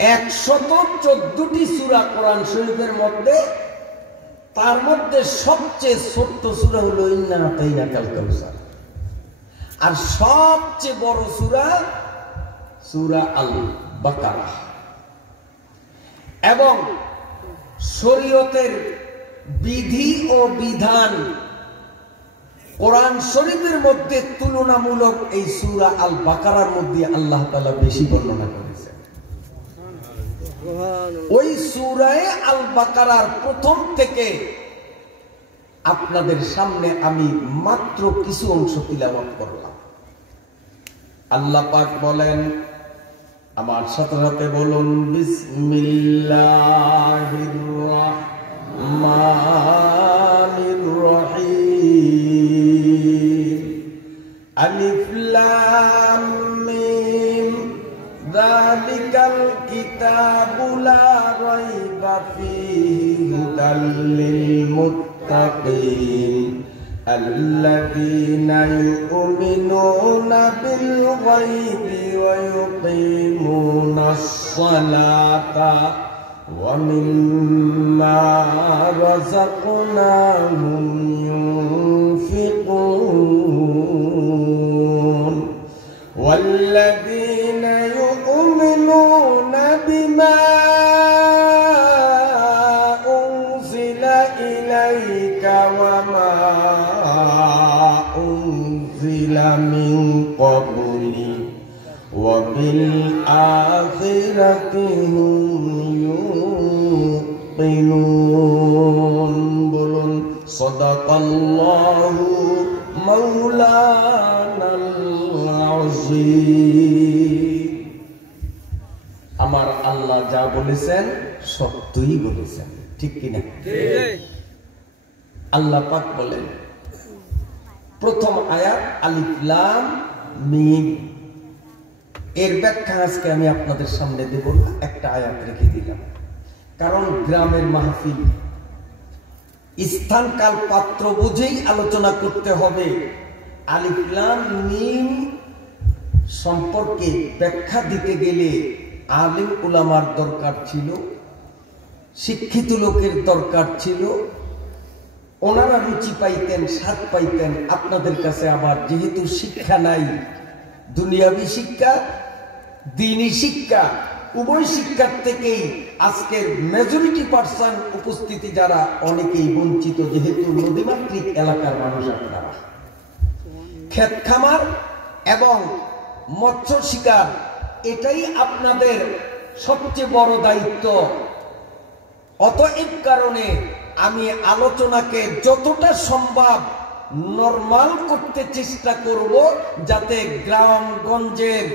114টি সূরা কোরআন শরীফের মধ্যে, তার মধ্যে সবচেয়ে ছোট্ট সূরা হলো ইন্না আতাইনাকাল কাউসার, আর সবচেয়ে বড় সূরা সূরা আল বাকারা। এবং শরীয়তের বিধি ও বিধান কোরআন শরীফের মধ্যে তুলনামূলক এই সূরা আল বাকারার মধ্যে আল্লাহ তাআলা বেশি বর্ণনা করেছেন। ওই সূরায়ে আল বাকারার প্রথম থেকে আপনাদের সামনে আমি মাত্র কিছু অংশ তিলাওয়াত করলাম। আল্লাহ পাক বলেন, আমার সাথে সাথে বলুন, বিসমিল্লাহির রাহমানির রহিম। আলিফ লাম মিম যালিকাল কিতাবু লা রাইবা ফীহি হুদাল লিল মুত্তাকিন আল্লাযীনা ইউমিনুনা বিল গায়বি ওয়া ইউকিমুনাস সালাতা ওয়া মিম্মা রাযাকনাহুম ইউনফিকুন ওয়াল্লাযীনা ইউমিনুনা বিমা উনজিলা ইলাইকা ওয়া মা উনজিলা মিন ক্বাবলি ওয়া বিল আখিরাতি হুম ইউকিনুন। বলুন সাদাকাল্লাহু মাওলানাল আযীম। আমার আল্লাহ যা বলেছেন সত্যই বলেছেন, ঠিক কিনা? আল্লাহ পাক বলেন, প্রথম আয়াত আলিফ লাম মিম, এর ব্যাখ্যা আজকে আমি আপনাদের সামনে দেব না, একটা আয়াত রেখে দিলাম। কারণ গ্রামের মাহফিল, স্থান কাল পাত্র বুঝেই আলোচনা করতে হবে। আলিফ লাম মিম সম্পর্কে ব্যাখ্যা দিতে গেলে আলিম উলামার দরকার ছিল, শিক্ষিত লোকের দরকার ছিল, ওনারা রুচি পাইতেন, স্বাদ পাইতেন। আপনাদের কাছে আবার যেহেতু শিক্ষা নাই, দুনিয়াবি শিক্ষা, দ্বীনি শিক্ষা, উভয় শিক্ষার থেকেই আজকের মেজরিটি পার্সন উপস্থিতি যারা, অনেকেই বঞ্চিত। যেহেতু নদীমাতৃক এলাকার মানুষ আপনারা, ক্ষেত খামার এবং মৎস্য শিকার, এটাই আপনাদের সবচেয়ে বড় দায়িত্ব। অতএব কারণে আমি আলোচনাকে যতটা সম্ভব নরমাল করতে চেষ্টা করব, যাতে গ্রামগঞ্জের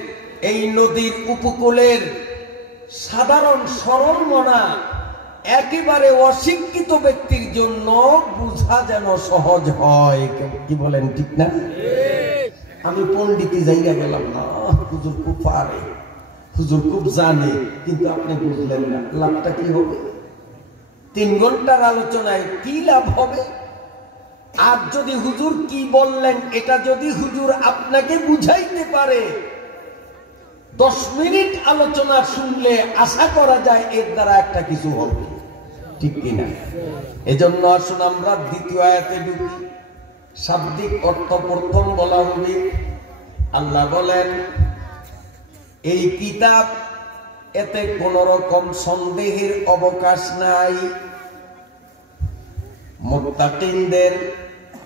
এই নদীর উপকূলের সাধারণ সরল মনা একেবারে অশিক্ষিত ব্যক্তির জন্য বুঝা যেন সহজ হয়। কি বলেন, ঠিক না? আমি পণ্ডিতি জায়গা গেলাম না, হুজুর খুব পারে, হুজুর খুব জানে, কিন্তু আপনি বুঝলেন না, লাভটা কি হবে? 3 ঘন্টার আলোচনায় কি লাভ হবে? আর যদি হুজুর কি বললেন এটা যদি হুজুর আপনাকে বুঝাইতে পারে, 10 মিনিট আলোচনা শুনলে আশা করা যায় এর দ্বারা একটা কিছু হবে, ঠিক কিনা? এজন্য আসুন আমরা দ্বিতীয় আয়াতে ঢুকি। শাব্দিক অর্থ প্রথম বলা হবে। আল্লাহ বলেন, এই কিতাব, এতে কোন রকম সন্দেহের অবকাশ নাই। মুত্তাকিনদের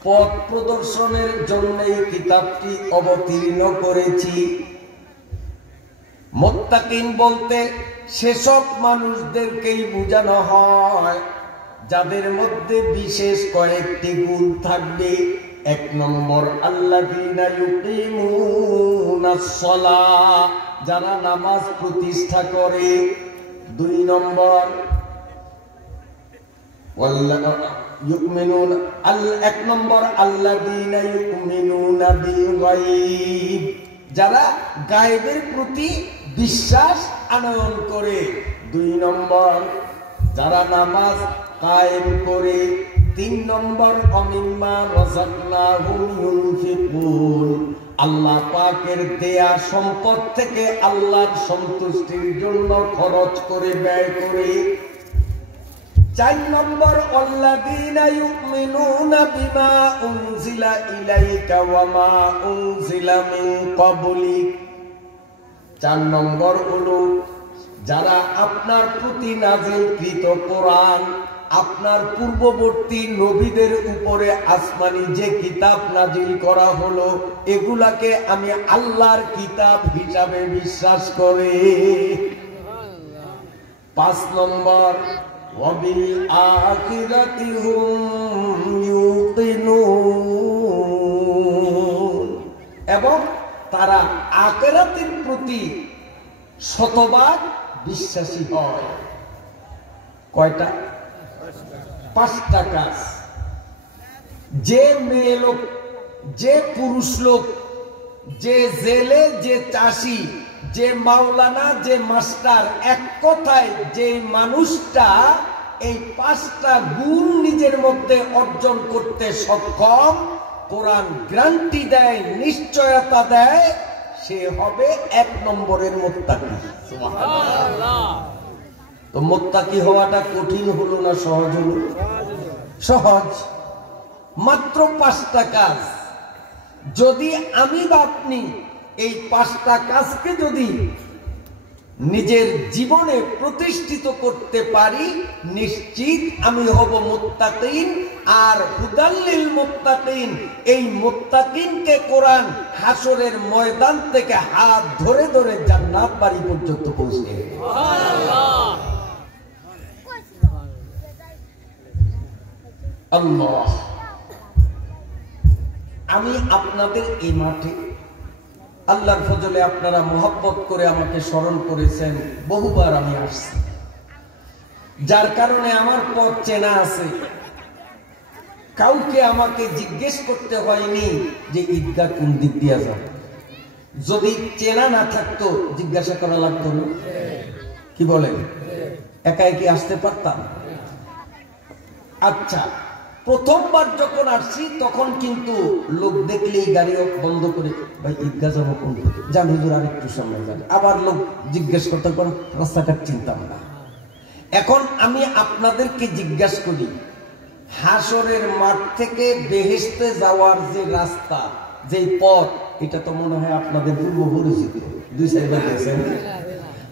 পথ প্রদর্শনের জন্য এই কিতাবটি অবতীর্ণ করেছি। মুত্তাকিন বলতে সেসব মানুষদেরকেই বোঝানো হয় যাদের মধ্যে বিশেষ কয়েকটি গুণ থাকবে। 1 নম্বর, আল্লাযীনা ইউকিমুনাস সালাহ, যারা নামাজ প্রতিষ্ঠা করে। 2 নম্বর, 1 নম্বর, আল্লাযীনা ইউমিনুনা বিল গায়ব, যারা গায়েবের প্রতি বিশ্বাস আনয়ন করে। 2 নম্বর, যারা নামাজ কায়েম করে। 3 নম্বর, অমিম্মা রাযাকনাহুম ইউনফিকুন, আল্লাহ পাকের দেয়া সম্পদ থেকে আল্লাহর সন্তুষ্টির জন্য খরচ করে ব্যয় করে। 4 নম্বর আল্লাযীনা ইউমিনুনা বিমা উনজিলা ইলাইকা ওয়া মা উনজিলা মিন ক্বাবলিক। 4 নম্বর হলো যারা আপনার প্রতি নাযিলকৃত কোরআন, আপনার পূর্ববর্তী নবীদের উপরে আসমানি যে কিতাব নাজিল করা হলো, এগুলাকে আমি আল্লাহর কিতাব হিসাবে বিশ্বাস করি। 5 নম্বর ওয়াবিল আখিরাতি হুম ইউকিনুন, এবং তারা আখিরাতের প্রতি শতভাগ বিশ্বাসী হয়। কয়টা? 5টা কাজ। যে মেয়ে লোক, যে পুরুষ লোক, যে জেলে, যে চাষি, যে মাওলানা, যে মাস্টার, এক কথায় যে মানুষটা এই 5টা গুণ নিজের মধ্যে অর্জন করতে সক্ষম, কোরআন গ্যারান্টি দেয়, নিশ্চয়তা দেয়, সে হবে 1 নম্বরের মুত্তাকি। সুবহানাল্লাহ। তো মুত্তাকি হওয়াটা কঠিন হলো না সহজ হলো? সহজ। মাত্র 5টা কাজ। যদি আমি বা আপনি এই 5টা কাজকে যদি নিজের জীবনে প্রতিষ্ঠিত করতে পারি, নিশ্চিত আমি হব মুত্তাকিন। আর হুদাল্লিল মুত্তাকিন, এই মুত্তাকিনকে কোরআন হাসরের ময়দান থেকে হাত ধরে ধরে জান্নাত বাড়ি পর্যন্ত পৌঁছে দেবে। সুবহানাল্লাহ। আল্লাহ, আমি আপনাদের এই মাঠে আল্লাহর ফজলে আপনারা মোহাব্বত করে আমাকে স্মরণ করেছেন, বহুবার আমি আসছি, যার কারণে আমার পথ চেনা আছে। কাউকে আমাকে জিজ্ঞেস করতে হয়নি যে ঈদগাহ কোন দিক দিয়ে যাবে। যদি চেনা না থাকতো জিজ্ঞাসা করা লাগতো না? কি বলেন? একাই কি আসতে পারতাম? আচ্ছা, প্রথমবার যখন আসছি তখন কিন্তু লোক দেখলেই গাড়ি বন্ধ করে, ভাই ঈদগাহ যাবো কোন দিকে, যান হুজুর আর একটু সামনে যান। আবার লোক জিজ্ঞেস করতে কোন রাস্তাঘাট চিনতাম না। এখন আমি আপনাদেরকে জিজ্ঞাসা করি, হাসরের মাঠ থেকে বেহেশতে যাওয়ার যে রাস্তা, যে পথ, এটা তো মনে হয় আপনাদের পূর্ব পরিচিত। 2-4 বার গেছেন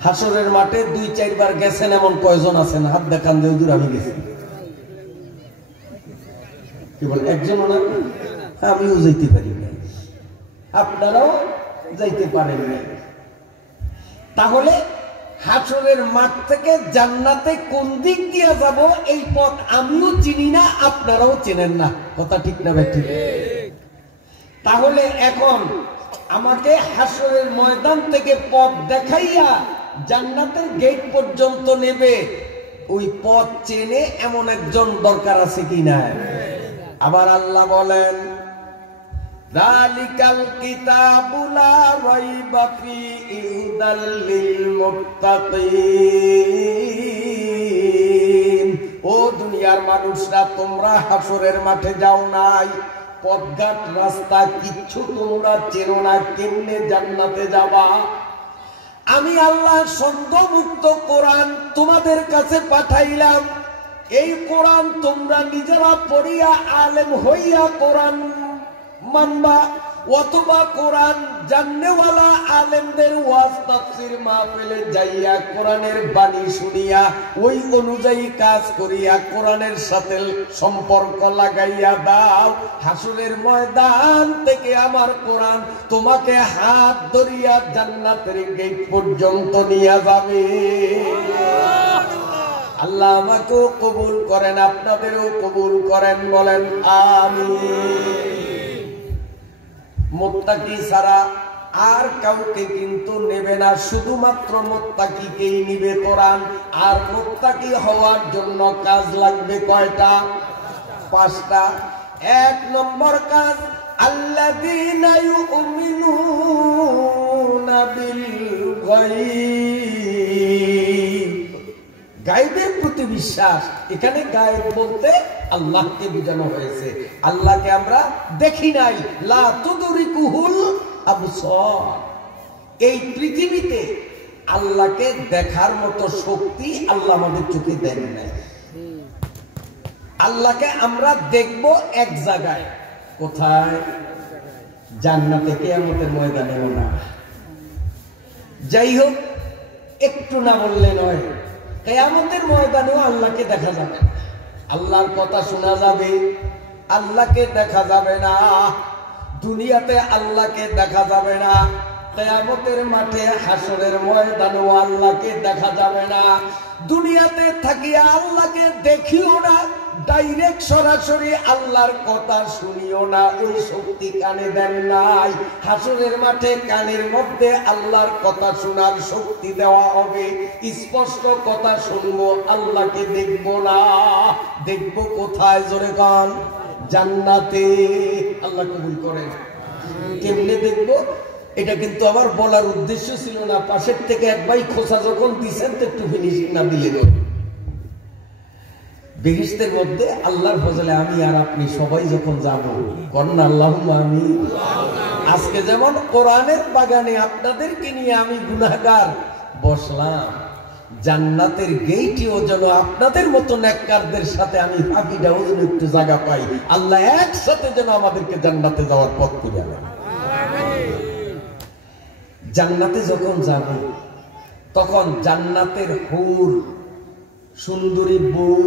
হাসরের মাঠে? 2-4 বার গেছেন এমন কয়জন আছেন? হাত দেখান যে হুজুর আমি গেছি। কি বল? একজন না? আমিও যাইতে পারি না, আপনারাও যাইতে পারেন না। তাহলে হাসরের মাঠ থেকে জান্নাতে কোন দিক দিয়ে যাব, এই পথ আমিও চিনি না, আপনারাও চেনেন না। কথা ঠিক না ভাই? ঠিক। তাহলে এখন আমাকে হাসরের ময়দান থেকে পথ দেখাইয়া জান্নাতের গেট পর্যন্ত নেবে, ওই পথ চেনে এমন একজন দরকার আছে কি না? আবার আল্লাহ বলেন, যালিকাল কিতাবু লা রাইবা ফীহি হুদাল লিল মুত্তাকিন। ও দুনিয়ার মানুষরা, তোমরা হাসরের মাঠে যাও নাই, পথঘাট রাস্তা কিচ্ছু তোমরা চেনো না, কেমনে জান্নাতে যাবা? আমি আল্লাহ সন্দেহমুক্ত কোরআন তোমাদের কাছে পাঠাইলাম। এই কোরআন তোমরা নিজেরা পড়িয়া আলেম হইয়া কোরআন মানবা, অথবা কোরআন জাননেওয়ালা আলেমদের ওয়াজ তাফসীর মাহফিলে যাইয়া কোরআনের বাণী শুনিয়া ওই অনুযায়ী কাজ করিয়া কোরআনের সাথে সম্পর্ক লাগাইয়া দাও। হাসরের ময়দান থেকে আমার কোরআন তোমাকে হাত ধরিয়া জান্নাতের গেট পর্যন্ত নিয়ে যাবে। আল্লাহ আমাকেও কবুল করেন, আপনাদেরও কবুল করেন, বলেন আমিন। মুত্তাকি ছাড়া আর কাউকে কিন্তু নেবে না, শুধুমাত্র মুত্তাকিকেই নিবে কোরআন। আর মুত্তাকি হওয়ার জন্য কাজ লাগবে কয়টা? 5টা। 1 নম্বর কাজ, আল্লাযীনা ইউমিনুনা বিল গায়ব। গায়বের প্রতি বিশ্বাস। এখানে গায়ব বলতে আল্লাহকে বোঝানো হয়েছে। আল্লাহকে আমরা দেখি নাই, লা তুদরিকুহুল আবসার। এই পৃথিবীতে আল্লাহকে দেখার মতো শক্তি আল্লাহ আমাদের চোখে দেন নাই। আল্লাহকে আমরা দেখব এক জায়গায়, কোথায়? জান্নাতে, কিয়ামতের ময়দানে না। যাই হোক, একটু না বললে নয়, কিয়ামতের ময়দানেও আল্লাহকে দেখা যাবে, আল্লাহর কথা শোনা যাবে, আল্লাহকে দেখা যাবে না। দুনিয়াতে আল্লাহকে দেখা যাবে না, কিয়ামতের মাঠে হাসরের ময়দানেও আল্লাহকে দেখা যাবে না। দুনিয়াতে থাকিয়া আল্লাহকে দেখিও না, ডাইরেক্ট সরাসরি আল্লাহর কথা শুনিও না, ওই শক্তি কানে দেন নাই। হাসরের মাঠে কানের মধ্যে আল্লাহর কথা শোনার শক্তি দেওয়া হবে, স্পষ্ট কথা শুনবো, আল্লাহকে দেখবো না। দেখবো কোথায়? জোরে গান, জান্নাতে। আল্লাহ কবুল করেন। কেমনে দেখবো? এটা কিন্তু আমার বলার উদ্দেশ্য ছিল না, পাশের থেকে এক ভাই খোঁচা যখন দিচ্ছেন তো একটু ফিনিশিং না দিলে বেহেশতের মধ্যে আল্লাহর ফজলে আমি আর আপনি সবাই যখন যাব, কন্যা আল্লাহুম্মা আমিন। আজকে যেমন কোরআনের বাগানে আপনাদেরকে নিয়ে আমি গুনাহগার বসলাম, জান্নাতের গেইটিও যেন আপনাদের মতো নেককারদের সাথে আমি ফাঁকিটাও যেন একটু জায়গা পাই। আল্লাহ একসাথে যেন আমাদেরকে জান্নাতে যাওয়ার পথ করে দেন। জান্নাতে যখন যাব, তখন জান্নাতের হুর, সুন্দরী বউ,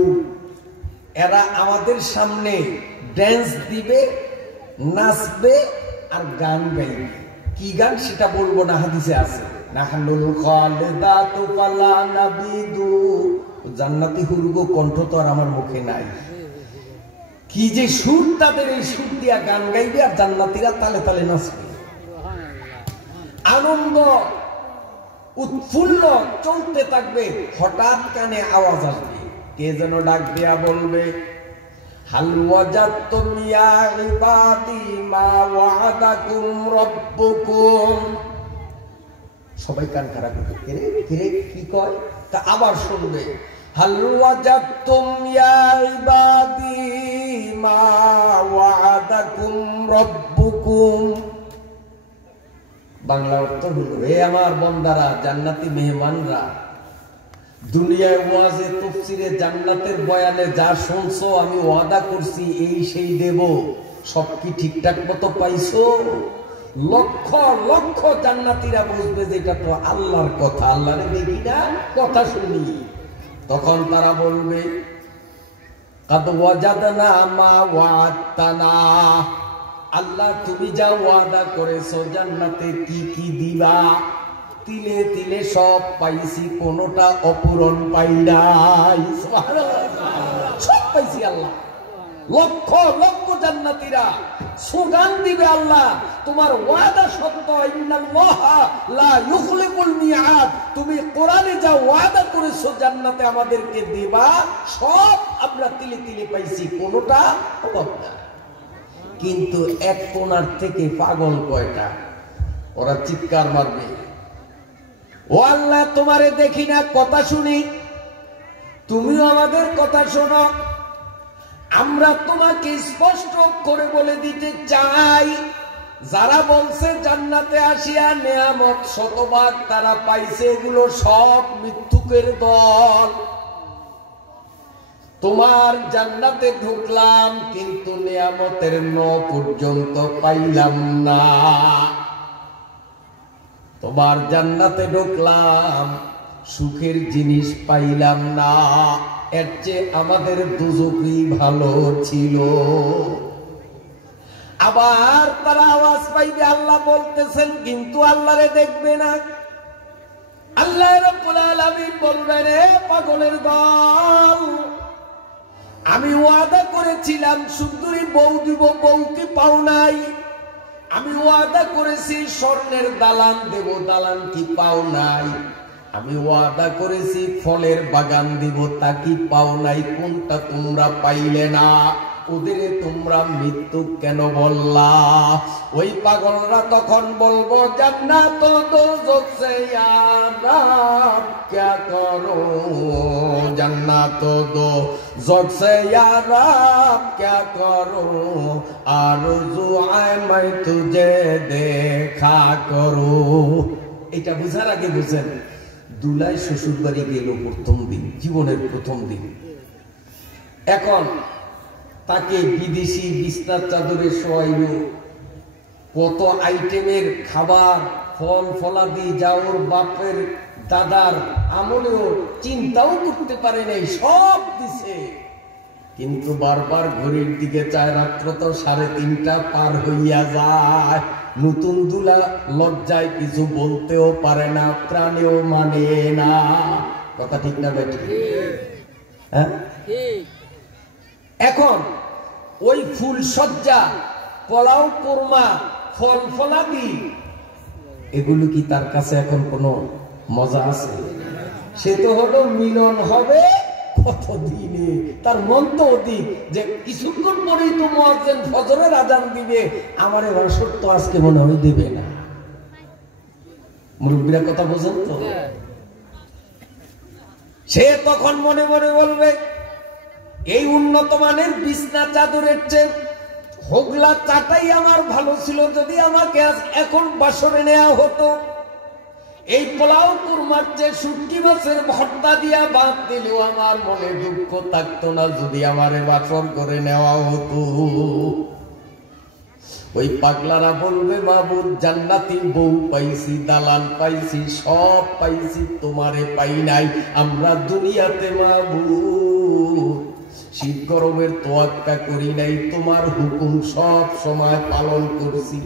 এরা আমাদের সামনে ড্যান্স দিবে, নাচবে আর গান গাইবে। কি গান সেটা বলবো না, হাদিসে আছে, নাহনুল খালিদাতু ফালা নাবিদু। জান্নাতি হুরগো কণ্ঠ তো আর আমার মুখে নাই। কি যে সুর তাদের, এই সুর দিয়া গান গাইবে আর জান্নাতীরা তালে তালে নাচবে। আনন্দ উৎফুল্ল চলতে থাকবে। হঠাৎ কানে আওয়াজ আসবে, কে যেন ডাক দেয়া বলবে, হাল ওয়াজাদতুম ইয়া ইবাদি মা ওয়াদাকুম রাব্বুকুম। সবাই কান খারাপ করে, কিরে কিরে কি কয়? তা আবার শুনবে, হাল ওয়াজাদতুম ইয়া ইবাদি মা ওয়াদাকুম রাব্বুকুম। বাংলা অর্থ হলো, হে আমার বান্দারা, জান্নাতি মেহমানরা, দুনিয়ায় ওয়াজে তাফসীরে জান্নাতের বয়ানে যা শুনছো আমি ওয়াদা করছি এই সেই দেব, সব কি ঠিকঠাক মতো পাইছো? লক্ষ লক্ষ জান্নাতীরা বুঝবে যে এটা তো আল্লাহর কথা, আল্লাহরে দেখি না, কথা শুনি। তখন তারা বলবে, কাদ ওয়াজাদনা মা ওয়া'তানা। আল্লাহ তুমি যা ওয়াদা করেছো জান্নাতে কি কি দিবা, তিলে তিলে সব পাইছি, কোনটা অপূরণ পাই নাই। সব পাইছি আল্লাহ। লক্ষ লক্ষ জান্নাতীরা সুগান দিবে, আল্লাহ তোমার ওয়াদা সত্য, ইন্নাল্লাহা লা ইউখলিফুল মিআদ। তুমি কোরআনে যা ওয়াদা করেছো জান্নাতে আমাদেরকে দিবা, সব আমরা তিলে তিলে পাইছি, কোনটা অভাব না। কিন্তু এক কোণার থেকে পাগল কয়টা, ওরা চিৎকার মারবে, ও আল্লাহ তোমারে দেখি না, কথা শুনি, তুমিও আমাদের কথা শোনো। আমরা তোমাকে স্পষ্ট করে বলে দিতে চাই, যারা বলছে জান্নাতে আসিয়া নেয়ামত শতভাগ তারা পাইছে, এগুলো সব মিথ্যুকের দল। তোমার জান্নাতে ঢুকলাম কিন্তু নেয়ামতের পর্যন্ত পাইলাম না। তোমার জান্নাতে ঢুকলাম, সুখের জিনিস পাইলাম না, এর চেয়ে আমাদের দুজকই ভালো ছিল। আবার তারা আওয়াজ পাইবে, আল্লাহ বলতেছেন কিন্তু আল্লাহরে দেখবে না। আল্লাহ রাব্বুল আলামিন বলবেন, হে পাগলের দল, আমি ওয়াদা করেছিলাম সুন্দরী বউ দিব, বউকে পাও নাই। আমি ওয়াদা করেছি স্বর্ণের দালান দেব, দালান কি পাও নাই। আমি ওয়াদা করেছি ফলের বাগান দিব, তা কি পাও নাই। কোনটা তোমরা পাইলে না? ওদের তোমরা মৃত্যু কেন বললা? ওই পাগলরা তখন বলবো, জান্নাত দোজখ সে আরাম ক্যা করো, जन्नत दो ज़ौक़ से या रब क्या करूं आरज़ू है मैं तुझे देखा करूं। এটা বুঝার আগে বুঝেন দুলাই শ্বশুর বাড়ি গেল প্রথম দিন, জীবনের প্রথম দিন। এখন তাকে বিদেশি বিছনার চাদরে শোয়াইল, কত আইটেমের খাবার, ফল ফলাদি যা ওর বাপের দাদার আমলেও চিন্তাও করতে পারে নাই, সব দিছে। কিন্তু বারবার ঘড়ির দিকে চায়, রাত্র তো 3:30 পার হইয়া যায়। নতুন দুলা লজ্জায় কিছু বলতেও পারে না, প্রাণেও মানে না। কথা ঠিক না বেটি? হ্যাঁ। এখন ওই ফুল সজ্জা, পোলাও কোরমা, ফল ফলাদি, এগুলো কি তার কাছে এখন কোনো মজা আছে? সে তো হলো মিলন হবে কতদিনে, তার মন তো অধিক যে কিছুক্ষণ পরেই তো মুয়াজ্জিন ফজরের আজান দিবে, আমার এবার সত্য আজকে মনে হয় দেবে না। মুরব্বীরা কথা বোঝেন তো? সে তখন মনে মনে বলবে এই উন্নত মানের বিছনা চাদরের চেয়ে হোগলা চাটাই আমার ভালো ছিল, যদি আমাকে এখন বাসরে নেওয়া হতো। এই পোলাও কুরমার চেয়ে শুটকি মাছের ভর্তা দিয়া ভাত দিলেও আমার মনে দুঃখ থাকতো না, যদি আমারে বাসর করে নেওয়া হতো। ওই পাগলারা বলবে মাবুদ জান্নাতি বউ পাইছি, দালান পাইছি, সব পাইছি, তোমারে পাই নাই। আমরা দুনিয়াতে মাবুদ শীত গরমের তোয়াক্কা করি নাই, তোমার হুকুম সব সময় পালন করছি।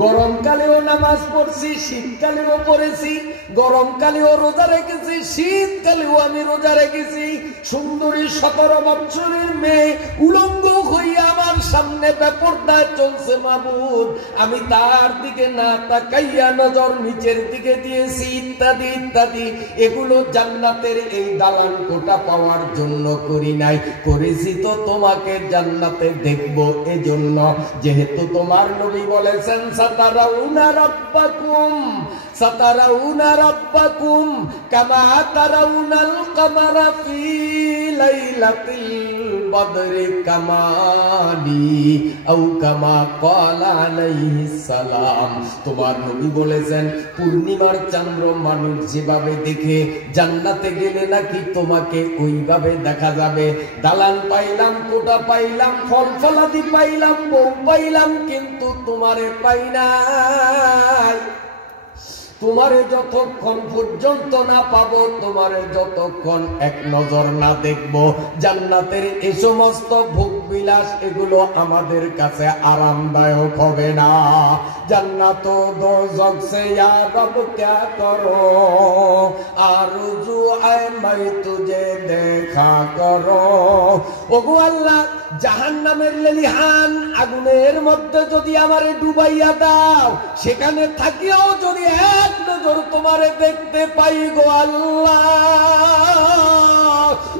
গরমকালেও নামাজ পড়ছি, শীতকালেও পড়েছি, গরমকালেও রোজা রেখেছি, শীতকালেও আমি রোজা রেখেছি। সুন্দরী 17 বছরের মেয়ে উলঙ্গ হইয়া আমার সামনে বেপরদায় চলছে মাবুদ, আমি তার দিকে না তাকাইয়া নজর নিচের দিকে দিয়েছি, ইত্যাদি ইত্যাদি। এগুলো জান্নাতের এই দালান কোটা পাওয়ার জন্য করি নাই, করেছি তো তোমাকে জান্নাতে দেখবো এজন্য। যেহেতু তোমার নবী বলেছেন সাতারাউনা রাব্বাকুম সাতারাউনা রাব্বাকুম কামা তারাউনাল কামারা ফি লাইলাতিল বদরি কামালি আও কামা ক্বালা আলাইহিস সালাম। তোমার নবী বলেছেন পূর্ণিমার চন্দ্র মানুষ যেভাবে দেখে জান্নাতে গেলে নাকি তোমাকে ওইভাবে দেখা যাবে। দালান পাইলাম, কোটা পাইলাম, ফল ফলাদি পাইলাম, বউ পাইলাম, কিন্তু তোমারে পাই নাই। তোমারে যতক্ষণ পর্যন্ত না পাবো, তোমারে যতক্ষণ এক নজর না দেখবো, জান্নাতের এই সমস্ত ভোগ বিলাস এগুলো আমাদের কাছে আরামদায়ক হবে না। জান্নাত দোজখ সে ইয়া রব ক্যা করো আরজু আয় মাই তুঝে দেখা করো। ওগো আল্লাহ, জাহান্নামের লেলিহান আগুনের মধ্যে যদি আমারে ডুবাইয়া দাও, সেখানে থাকিও যদি এক নজর তোমারে দেখতে পাই গো আল্লাহ,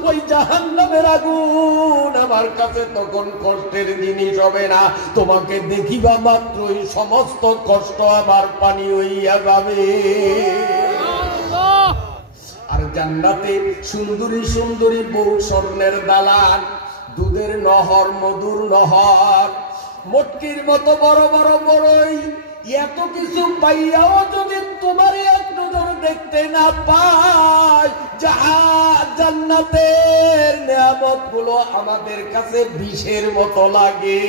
ওই জাহান্নামের আগুন আমার কাছে তখন কষ্টের জিনিস হবে না। তোমাকে দেখিবা মাত্রই সমস্ত কষ্ট আমার পানি হইয়া যাবে। আর জান্নাতে সুন্দরী সুন্দরী বউ, স্বর্ণের দালান, দুধের নহর, মধুর নহর, মটকির মতো বড় বড় বড়ই, এত কিছু পাইয়াও যদি তোমার এক নজর দেখতে না পাই, জান্নাতের নিয়ামত গুলো আমাদের কাছে বিষের মতো লাগে।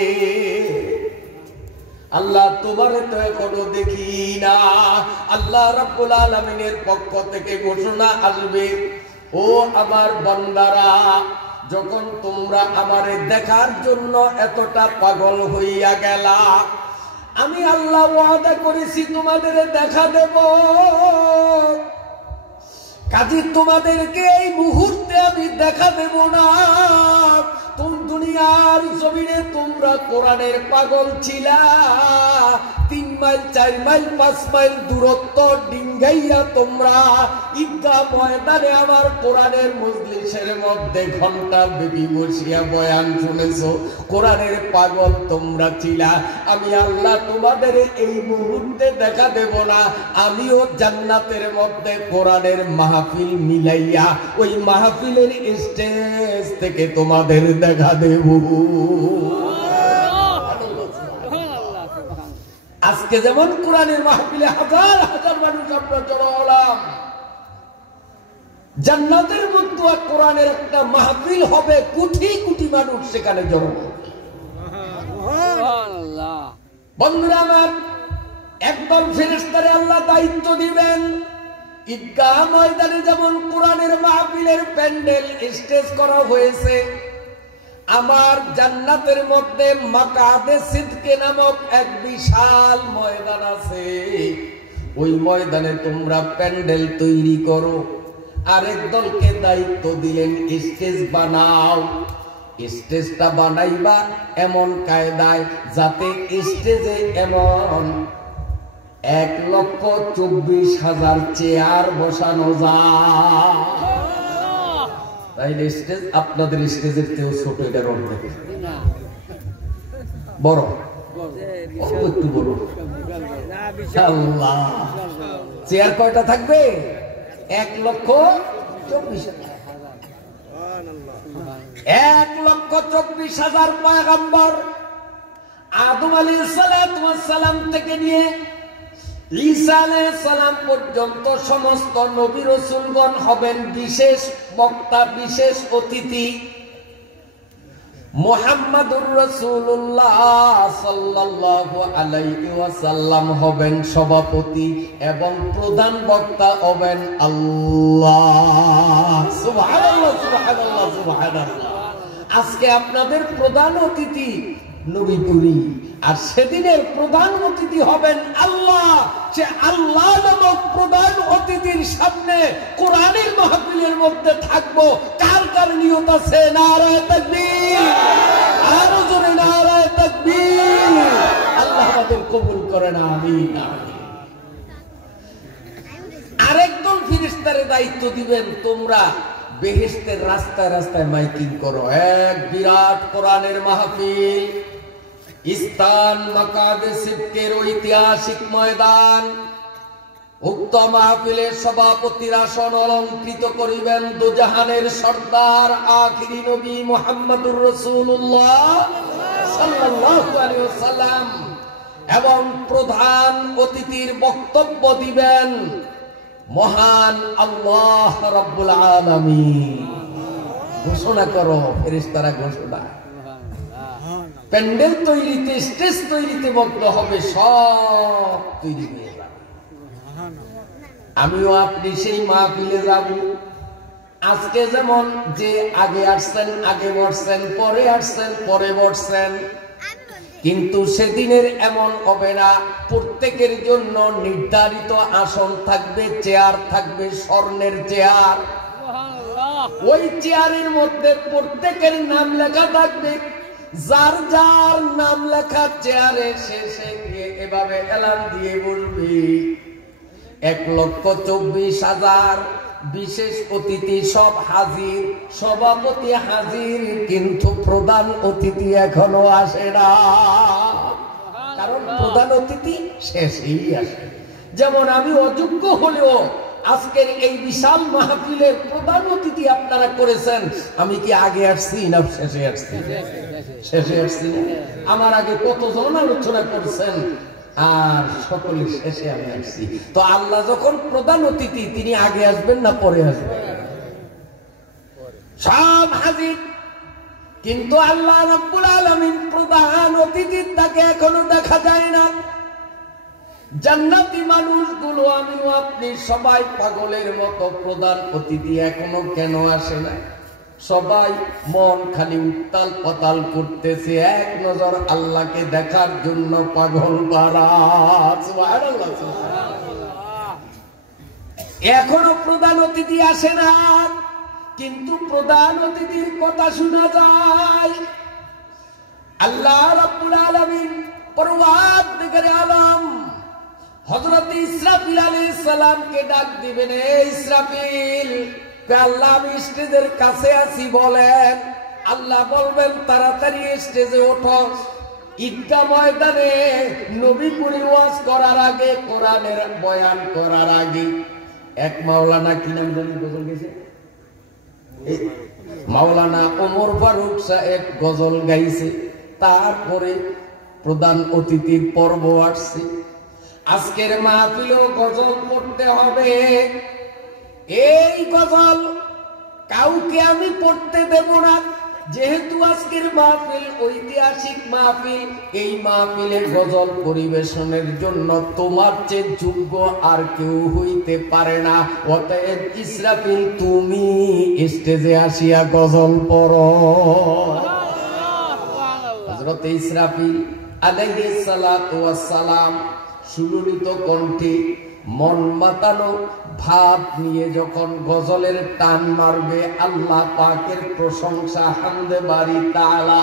আল্লাহ তোমারে তো এখনো দেখি না। আল্লাহ রাব্বুল আলামিনের পক্ষ থেকে ঘোষণা আসবে, ও আমার বান্দারা, যখন তোমরা আমারে দেখার জন্য এতটা পাগল হইয়া গেলা, আমি আল্লাহ ওয়াদা করেছি তোমাদের দেখা দেব। কাজী তোমাদেরকে এই মুহূর্তে আমি দেখা দেব না। দুনিয়ার জমিনে তোমরা কোরআনের পাগল ছিলা, 3 মাইল 4 মাইল 5 মাইল দূরত্ব ডিঙ্গাইয়া তোমরা ঈদগাহ ময়দানে আমার কোরআনের মজলিসের মধ্যে ঘন্টা ব্যাপী বসিয়া বয়ান শুনেছো, কোরআনের পাগল তোমরা ছিলা। আমি আল্লাহ তোমাদের এই মুহূর্তে দেখা দেব না, আমিও জান্নাতের মধ্যে কোরআনের মাহফিল মিলাইয়া ওই মাহফিলের স্টেজ থেকে তোমাদের দেখা দেব। আজকে যেমন কোরআনের মাহফিলে হাজার হাজার মানুষ আমরা জড়ো হলাম, জান্নাতের মধ্যে কোরআনের একটা মাহফিল হবে, কোটি কোটি মানুষ সেখানে জড়ো হবে। বন্ধুরা আমার, একদম ফেরেশতারে আল্লাহ দায়িত্ব দিবেন, ঈদগাহ ময়দানে যেমন কোরআনের মাহফিলের প্যান্ডেল স্টেজ করা হয়েছে, আমার জান্নাতের মধ্যে মাকাদে সিদকে নামক এক বিশাল ময়দান আছে। ওই ময়দানে তোমরা প্যান্ডেল তৈরি করো। আরেক দলকে দায়িত্ব দিলেন স্টেজ বানাও। স্টেজটা বানাইবা এমন কায়দায় যাতে স্টেজে এমন 1,24,000 চেয়ার বসানো যায়। তাইলে স্টেজ আপনাদের স্টেজের চেয়েও ছোট, এটার অর্ধেক বড়, একটু বড়। আল্লাহ, চেয়ার কয়টা থাকবে? 1,24,000। 1,24,000 পয়গম্বর আদম আলাইহিস সালাম থেকে নিয়ে ঈসা আলাইহিস সালাম পর্যন্ত সমস্ত নবী রাসূলগণ হবেন বিশেষ বক্তা, বিশেষ অতিথি। মুহাম্মাদুর রাসূলুল্লাহ সাল্লাল্লাহু আলাইহি ওয়াসাল্লাম হবেন সভাপতি এবং প্রধান বক্তা হবেন আল্লাহ। সুবহানাল্লাহ, সুবহানাল্লাহ, সুবহানাল্লাহ। আজকে আপনাদের প্রধান অতিথি নবীপুরী, আর সেদিনের প্রধান অতিথি হবেন আল্লাহ। সে আল্লাহ নামক প্রধান অতিথির সামনে কোরআনের মাহফিলের মধ্যে থাকবো। কার কার নিয়ত আছে? নারায়ে তাকবীর, আরো জোরে নারায়ে তাকবীর। আল্লাহ আমাদের কবুল করেন, আমিন। আরেকদল ফেরেশতারে দায়িত্ব দিবেন, তোমরা বেহেশতের রাস্তায় রাস্তায় মাইকিং করো। এক বিরাট কোরআনের মাহফিল, স্থান মাকাদে সিদকের ঐতিহাসিক ময়দান। উক্ত মাহফিলের সভাপতির আসন অলঙ্কৃত করিবেন দুজাহানের সর্দার আখিরি নবী মুহাম্মদুর রাসূলুল্লাহ সাল্লাল্লাহু আলাইহি ওয়াসাল্লাম, এবং প্রধান অতিথির বক্তব্য দিবেন মহান আল্লাহ রাব্বুল আলামিন। ঘোষণা করো ফেরেশতারা, ঘোষণা। প্যান্ডেল তৈরিতে, স্টেজ তৈরিতে মগ্ন হবে, সব তৈরি হয়ে যাবে। আমিও আপনি সেই মাহফিলে যাব। আজকে যেমন যে আগে আসছেন, আগে বসছেন, পরে আসছেন, পরে বসছেন, কিন্তু সেদিনের এমন হবে না। প্রত্যেকের জন্য নির্ধারিত আসন থাকবে, চেয়ার থাকবে, স্বর্ণের চেয়ার। ওই চেয়ারের মধ্যে প্রত্যেকের নাম লেখা থাকবে। যার যার নাম লেখা চেয়ারে শেষে গিয়ে এভাবে এলান দিয়ে বলবি 1,24,000 বিশেষ অতিথি সব হাজির, সভাপতি হাজির, কিন্তু প্রধান অতিথি এখনো আসে না। কারণ প্রধান অতিথি শেষেই আসে। যেমন আমি অযোগ্য হলেও আজকের এই বিশাল মাহফিলের প্রধান অতিথি আপনারা করেছেন, আমি কি আগে আসছি না শেষে আসছি? শেষে আসছি। আমার আগে কতজন আলোচনা করছেন, আর সকলে শেষে আমি আসছি। তো আল্লাহ যখন প্রধান অতিথি, তিনি আগে আসবেন না পরে আসবেন? সব হাজির, কিন্তু আল্লাহ রাব্বুল আলামিন প্রধান অতিথির তাকে এখনো দেখা যায় না। জান্নাতি মানুষগুলো, আমিও আপনি সবাই পাগলের মতো প্রধান অতিথি এখনো কেন আসে না? সবাই মন খালি উত্তাল পাতাল করতেছে, এক নজর আল্লাহকে দেখার জন্য পাগল পারা। সুবহানাল্লাহ, সুবহানাল্লাহ। এখনো প্রধান অতিথি আসে না, কিন্তু প্রধান অতিথির কথা শোনা যায়। আল্লাহ রাব্বুল আলামিন পরওয়ারদিগারে আলম হযরত ইসরাফিল আলাইহিস সালামকে ডাক দিবেন, এই ইসরাফিল, আল্লাহ আমি স্টেজের কাছে আছি, বলেন। আল্লাহ বলবেন তাড়াতাড়ি স্টেজে ওঠো। ঈদগাহ ময়দানে নবী পুরি ওয়াজ করার আগে, কোরআনের বয়ান করার আগে, এক মাওলানা কি নাম জানি গজল গেছে, মাওলানা ওমর ফারুক সাহেব গজল গাইছে। তারপরে প্রধান অতিথির পর্ব আসছে। আজকের মাহফিলেও গজল পড়তে হবে। এই গজল কাউকে আমি পড়তে দেব না, যেহেতু আজকের মাহফিল ঐতিহাসিক মাহফিল। এই মাহফিলে গজল পরিবেশনের জন্য তোমার চেয়ে যোগ্য আর কেউ হইতে পারে না। অতএব ইসরাফিল, তুমি স্টেজে আসিয়া গজল পড়ো। হযরত ইসরাফিল আলাইহিস সালাতু ওয়াস সালাম সুললিত কণ্ঠে মন মাতানো ভাব নিয়ে যখন গজলের টান মারবে, আল্লাহ পাকের প্রশংসা, হামদে বারি তাআলা।